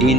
3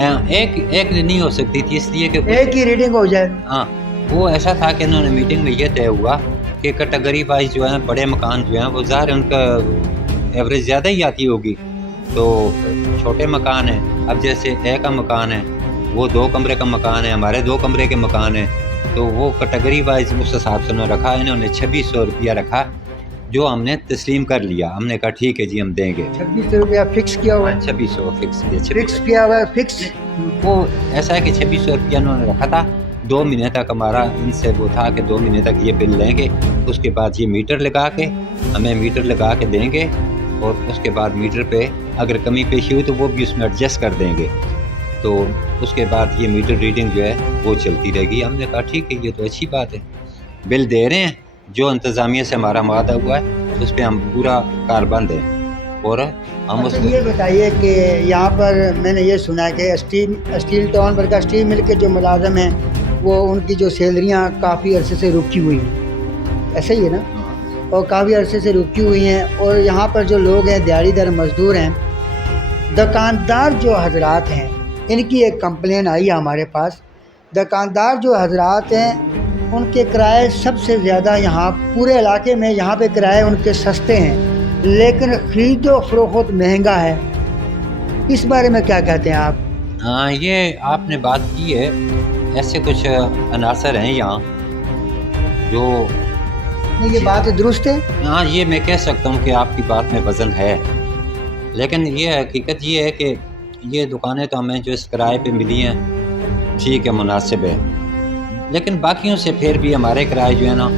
ایک نہیں ہو سکتی تھی، اس لیے کہ ایک ہی ریڈنگ ہو جائے. ہاں وہ ایسا تھا کہ انہوں نے میٹنگ میں یہ طے ہوا کہ کیٹیگری وائز جو ہیں بڑے مکان جو ہیں وہ ظاہر ان کا ایوریج زیادہ ہی آتی ہوگی، تو چھوٹے مکان ہیں. اب جیسے اے کا مکان ہے وہ 2 کمرے کا مکان ہے، ہمارے 2 کمرے کے مکان ہیں، تو وہ کیٹیگری وائز اس حساب سے انہوں نے رکھا. انہوں نے 2600 روپیہ رکھا جو ہم نے تسلیم کر لیا. ہم نے کہا ٹھیک ہے جی ہم دیں گے. 2600 روپیہ فکس کیا ہوا ہے. 2600 فکس کیا. فکس کیا ہوا ہے. فکس وہ ایسا ہے کہ 2600 روپیہ انہوں نے رکھا تھا. 2 مہینے تک ہمارا ان سے وہ تھا کہ 2 مہینے تک یہ بل لیں گے، اس کے بعد یہ میٹر لگا کے ہمیں میٹر لگا کے دیں گے، اور اس کے بعد میٹر پہ اگر کمی پیشی ہوئی تو وہ بھی اس میں ایڈجسٹ کر دیں گے. تو اس کے بعد یہ میٹر ریڈنگ جو ہے وہ چلتی رہے گی. ہم نے کہا ٹھیک ہے یہ تو اچھی بات ہے، بل دے رہے ہیں، جو انتظامیہ سے ہمارا معاہدہ ہوا ہے اس پہ ہم پورا کاربند ہیں. اور ہم اس یہ بتائیے کہ یہاں پر میں نے یہ سنا ہے کہ اسٹیل ٹاؤن برکا اسٹیل مل کے جو ملازم ہیں وہ ان کی جو سیلریاں کافی عرصے سے رکی ہوئی ہیں، ایسا ہی ہے نا، اور کافی عرصے سے رکی ہوئی ہیں. اور یہاں پر جو لوگ ہیں دیہڑی در مزدور ہیں، دکاندار جو حضرات ہیں، ان کی ایک کمپلین آئی ہے ہمارے پاس. دکاندار جو حضرات ہیں ان کے کرائے سب سے زیادہ یہاں پورے علاقے میں، یہاں پہ کرائے ان کے سستے ہیں لیکن خرید و فروخت مہنگا ہے. اس بارے میں کیا کہتے ہیں آپ؟ ہاں یہ آپ نے بات کی ہے، ایسے کچھ عناصر ہیں یہاں جو نہیں، یہ بات درست ہے. ہاں یہ میں کہہ سکتا ہوں کہ آپ کی بات میں وزن ہے، لیکن یہ حقیقت یہ ہے کہ یہ دکانیں تو ہمیں جو اس کرائے پہ ملی ہیں ٹھیک ہے، مناسب ہے، لیکن باقیوں سے پھر بھی ہمارے کرائے جو ہے نا،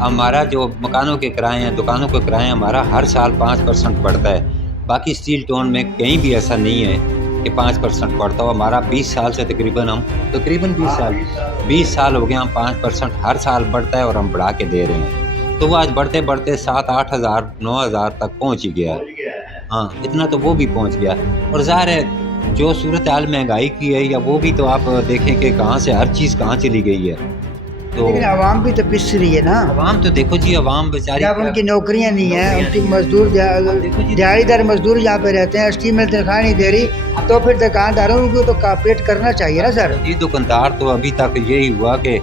ہمارا جو مکانوں کے کرائے ہیں، دکانوں کے کرائے ہمارا ہر سال 5% بڑھتا ہے. باقی اسٹیل ٹاؤن میں کہیں بھی ایسا نہیں ہے کہ 5% بڑھتا ہو. ہمارا 20 سال سے تقریباً 20 سال ہو گئے، ہم 5% ہر سال بڑھتا ہے اور ہم بڑھا کے دے رہے ہیں. تو وہ آج بڑھتے بڑھتے 7-8 ہزار 9 ہزار تک پہنچ ہی گیا. ہاں اتنا تو وہ بھی پہنچ گیا. اور ظاہر ہے جو صورتحال مہنگائی کی ہے، یا وہ بھی تو آپ دیکھیں کہ کہاں سے ہر چیز کہاں چلی گئی ہے. تو لیکن عوام بھی تو پس رہی ہے نا. عوام تو دیکھو جی، عوام بیچاری جب ان کی نوکریاں نہیں ہیں، ان کی مزدور دیہڑی در مزدور یہاں پہ رہتے ہیں، اسٹیم میں تنخواہ نہیں دے رہی، تو پھر دکانداروں کو تو کاپریٹ کرنا چاہیے نا سر. یہ دکاندار تو ابھی تک یہی ہوا کہ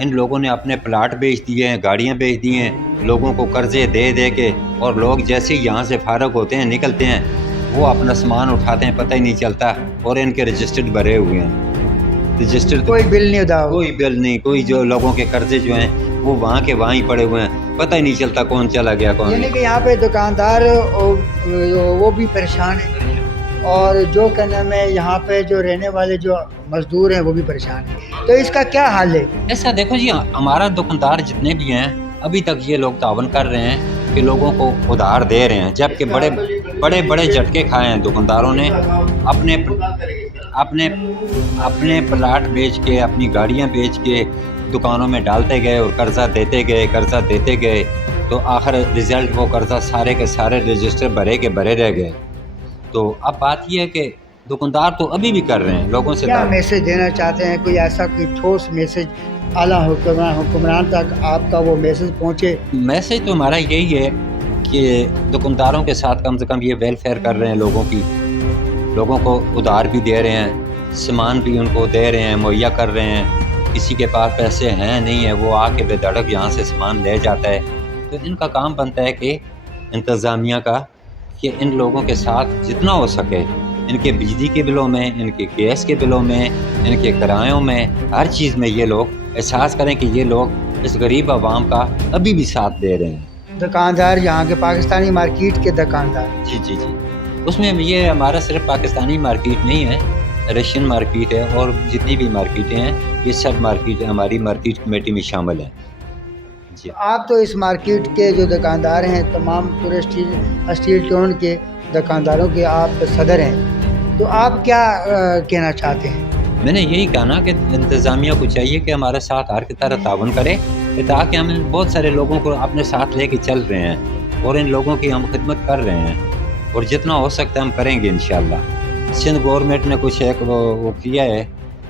ان لوگوں نے اپنے پلاٹ بیچ دیے ہیں، گاڑیاں بیچ دی ہیں لوگوں کو قرضے دے دے کے، اور لوگ جیسے ہی یہاں سے فارغ ہوتے ہیں نکلتے ہیں وہ اپنا سامان اٹھاتے ہیں، پتہ ہی نہیں چلتا، اور ان کے رجسٹرڈ بھرے ہوئے ہیں. رجسٹرڈ کوئی بل نہیں ادا، کوئی بل نہیں، کوئی جو لوگوں کے قرضے جو ہیں وہ وہاں کے وہاں ہی پڑے ہوئے ہیں، پتہ ہی نہیں چلتا کون چلا گیا کون یعنی نہیں. کہ یہاں پہ دکاندار وہ بھی پریشان ہیں، اور جو کیا نام ہے یہاں پہ جو رہنے والے جو مزدور ہیں وہ بھی پریشان ہیں. تو اس کا کیا حل ہے؟ ایسا دیکھو جی، ہمارا دکاندار جتنے بھی ہیں ابھی تک یہ لوگ تعاون کر رہے ہیں کہ لوگوں کو ادھار دے رہے ہیں، جبکہ بڑے جھٹکے کھائے ہیں دکانداروں نے. اپنے پلاٹ بیچ کے، اپنی گاڑیاں بیچ کے دکانوں میں ڈالتے گئے اور قرضہ دیتے گئے، تو آخر رزلٹ وہ قرضہ سارے کے سارے رجسٹر بھرے کے بھرے رہ گئے. تو اب بات یہ ہے کہ دکاندار تو ابھی بھی کر رہے ہیں لوگوں سے. کیا میسج دینا چاہتے ہیں؟ کوئی ایسا کوئی ٹھوس میسج اعلیٰ حکمران تک آپ کا وہ میسج پہنچے؟ میسج تو ہمارا یہی ہے کہ دکانداروں کے ساتھ کم سے کم یہ ویلفیئر کر رہے ہیں لوگوں کو ادھار بھی دے رہے ہیں، سامان بھی ان کو دے رہے ہیں، مہیا کر رہے ہیں. کسی کے پاس پیسے ہیں نہیں ہے، وہ آ کے بے دھڑک یہاں سے سامان لے جاتا ہے. تو ان کا کام بنتا ہے کہ انتظامیہ کا، کہ ان لوگوں کے ساتھ جتنا ہو سکے، ان کے بجلی کے بلوں میں، ان کے گیس کے بلوں میں، ان کے کرایوں میں، ہر چیز میں یہ لوگ احساس کریں کہ یہ لوگ اس غریب عوام کا ابھی بھی ساتھ دے رہے ہیں. دکاندار یہاں کے پاکستانی مارکیٹ کے دکاندار، جی اس میں یہ ہمارا صرف پاکستانی مارکیٹ نہیں ہے، رشین مارکیٹ ہے، اور جتنی بھی مارکیٹیں ہیں یہ سب مارکیٹ ہماری مارکیٹ کمیٹی میں شامل ہیں. جی آپ تو اس مارکیٹ کے جو دکاندار ہیں، تمام پورے اسٹیل ٹاؤن کے دکانداروں کے آپ صدر ہیں، تو آپ کیا کہنا چاہتے ہیں؟ میں نے یہی کہا نا کہ انتظامیہ کو چاہیے کہ ہمارے ساتھ ہر طرح تعاون کرے، تاکہ ہم بہت سارے لوگوں کو اپنے ساتھ لے کے چل رہے ہیں، اور ان لوگوں کی ہم خدمت کر رہے ہیں، اور جتنا ہو سکتا ہے ہم کریں گے انشاءاللہ. سندھ گورنمنٹ نے کچھ ایک وہ کیا ہے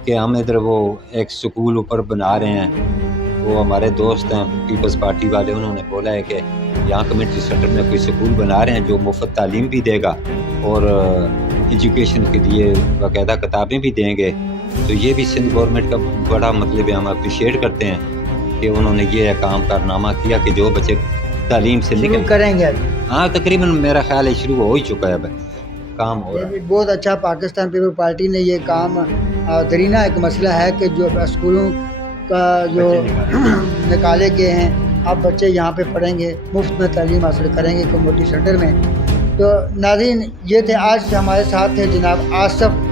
کہ ہم ادھر وہ ایک سکول اوپر بنا رہے ہیں. وہ ہمارے دوست ہیں پیپلز پارٹی والے، انہوں نے بولا ہے کہ یہاں کمیونٹی سینٹر میں کوئی سکول بنا رہے ہیں جو مفت تعلیم بھی دے گا، اور ایجوکیشن کے لیے باقاعدہ کتابیں بھی دیں گے. تو یہ بھی سندھ گورنمنٹ کا بڑا مطلب ہے، ہم اپریشیٹ کرتے ہیں کہ انہوں نے یہ کام کارنامہ کیا کہ جو بچے تعلیم سے شروع نکل کریں گے ابھی. ہاں تقریباً میرا خیال ہے شروع ہو ہی چکا ہے، اب کام ہو یہ رہا بھی ہے. بہت اچھا پاکستان پیپل پارٹی نے یہ کام درینہ ایک مسئلہ ہے کہ جو اسکولوں کا جو نکالے گئے ہیں، اب بچے یہاں پہ پڑھیں گے، مفت میں تعلیم حاصل کریں گے کمیونٹی سینٹر میں. تو ناظرین یہ تھے آج ہمارے ساتھ تھے جناب آصف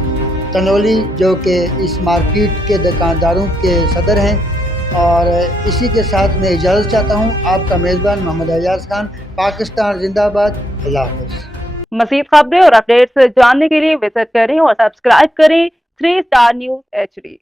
تنولی جو کہ اس مارکیٹ کے دکانداروں کے صدر ہیں، اور اسی کے ساتھ میں اجازت چاہتا ہوں. آپ کا میزبان محمد اعجاز خان. پاکستان زندہ باد. اللہ حافظ. مزید خبریں اور اپڈیٹس جاننے کے لیے وزٹ کریں اور سبسکرائب کریں 3 Star News HD.